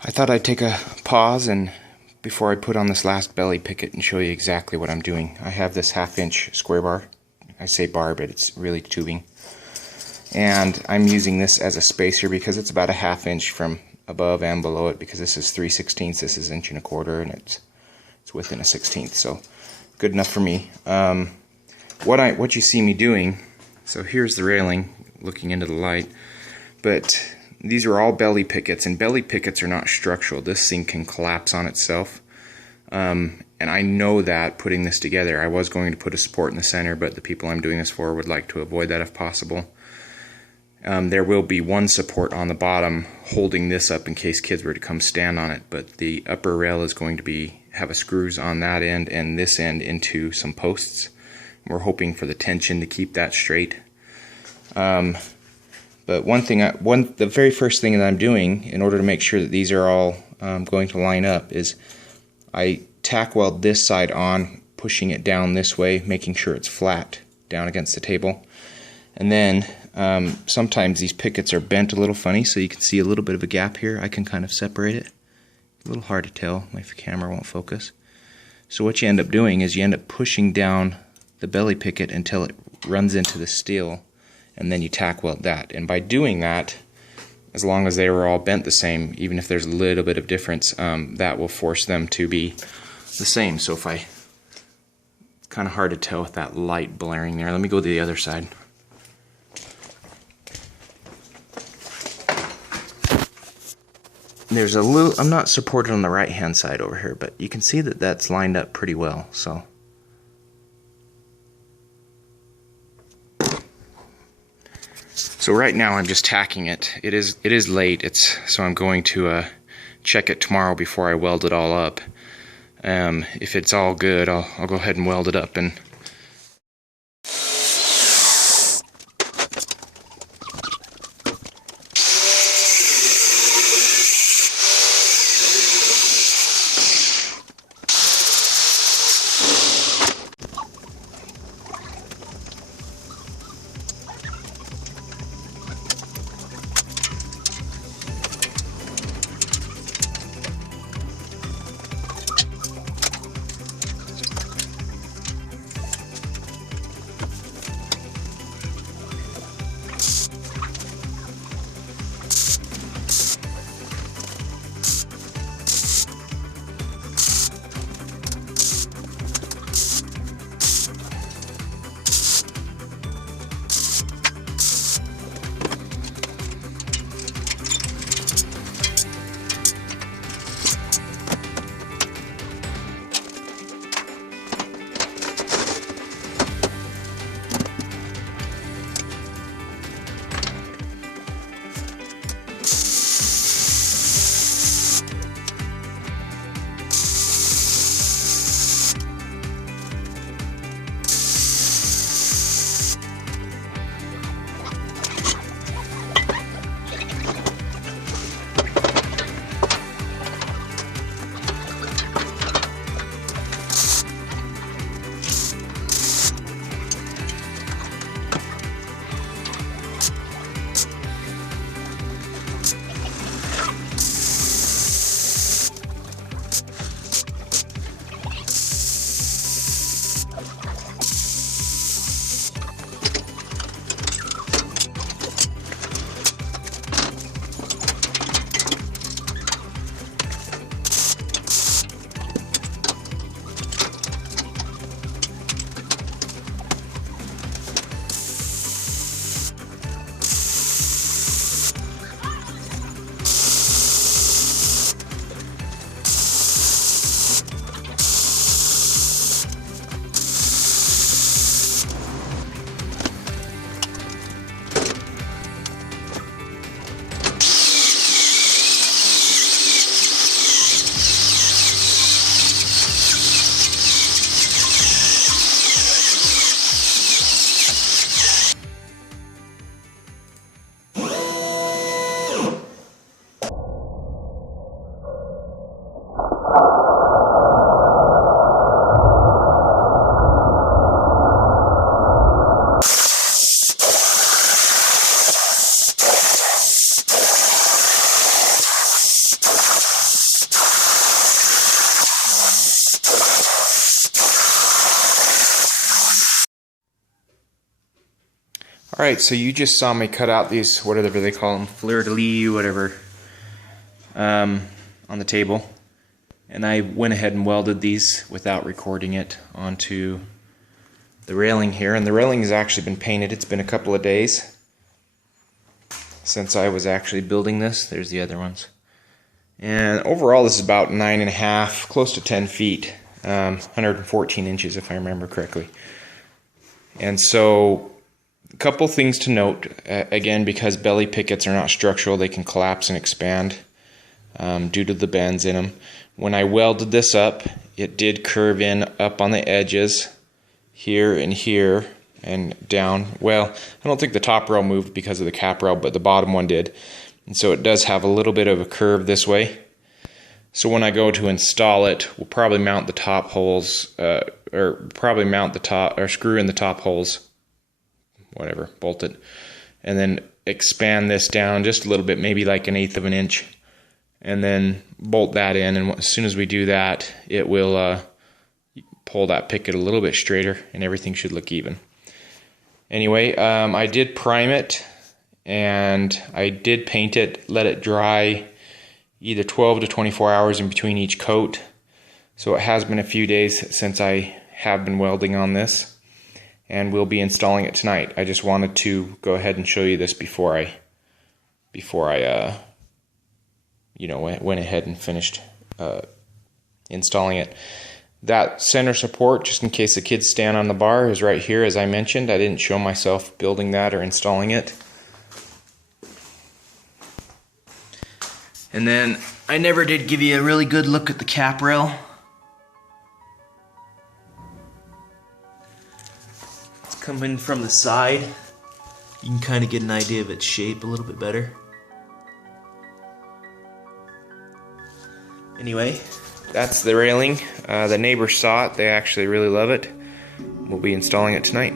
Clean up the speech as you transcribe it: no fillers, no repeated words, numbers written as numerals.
I thought I'd take a pause and before I put on this last belly picket and show you exactly what I'm doing. I have this 1/2-inch square bar. I say bar, but it's really tubing. And I'm using this as a spacer because it's about a 1/2 inch from above and below it, because this is 3/16, this is 1 1/4 inch, and it's within a 1/16, so good enough for me. What you see me doing, so here's the railing looking into the light, but these are all belly pickets, and belly pickets are not structural. This thing can collapse on itself, and I know that putting this together. I was going to put a support in the center, but the people I'm doing this for would like to avoid that if possible. There will be one support on the bottom holding this up in case kids were to come stand on it, but the upper rail is going to have a screws on that end and this end into some posts. We're hoping for the tension to keep that straight. But the very first thing that I'm doing in order to make sure that these are all going to line up is I tack weld this side on, pushing it down this way, making sure it's flat down against the table. And then sometimes these pickets are bent a little funny, so you can see a little bit of a gap here. I can kind of separate it. A little hard to tell, my camera won't focus. So what you end up doing is you end up pushing down the belly picket until it runs into the steel, and then you tack weld that. And by doing that, as long as they were all bent the same, even if there's a little bit of difference, that will force them to be the same. So it's kind of hard to tell with that light blaring there. Let me go to the other side. There's a little, I'm not supported on the right hand side over here, but you can see that that's lined up pretty well. So right now I'm just tacking it. It is late. So I'm going to check it tomorrow before I weld it all up. If it's all good, I'll go ahead and weld it up. And Alright, so you just saw me cut out these, whatever they call them, fleur-de-lis, whatever, on the table. And I went ahead and welded these without recording it onto the railing here. And the railing has actually been painted. It's been a couple of days since I was actually building this. There's the other ones. And overall this is about 9.5, close to 10 feet, 114 inches if I remember correctly. And so a couple things to note, again, because belly pickets are not structural, they can collapse and expand due to the bends in them. When I welded this up, it did curve in up on the edges, here and down. Well, I don't think the top rail moved because of the cap rail, but the bottom one did. And so it does have a little bit of a curve this way. So when I go to install it, we'll probably mount the top holes, or probably mount the top, or screw in the top holes, whatever, bolt it, and then expand this down just a little bit, maybe like 1/8 of an inch, and then bolt that in. And as soon as we do that, it will pull that picket a little bit straighter, and everything should look even. Anyway, I did prime it, and I did paint it, let it dry either 12 to 24 hours in between each coat. So it has been a few days since I have been welding on this, and we'll be installing it tonight. I just wanted to go ahead and show you this before I went ahead and finished installing it. That center support, just in case the kids stand on the bar, is right here, as I mentioned. I didn't show myself building that or installing it. And then I never did give you a really good look at the cap rail. It's coming from the side. You can kind of get an idea of its shape a little bit better. Anyway, that's the railing. The neighbors saw it. They actually really love it. We'll be installing it tonight.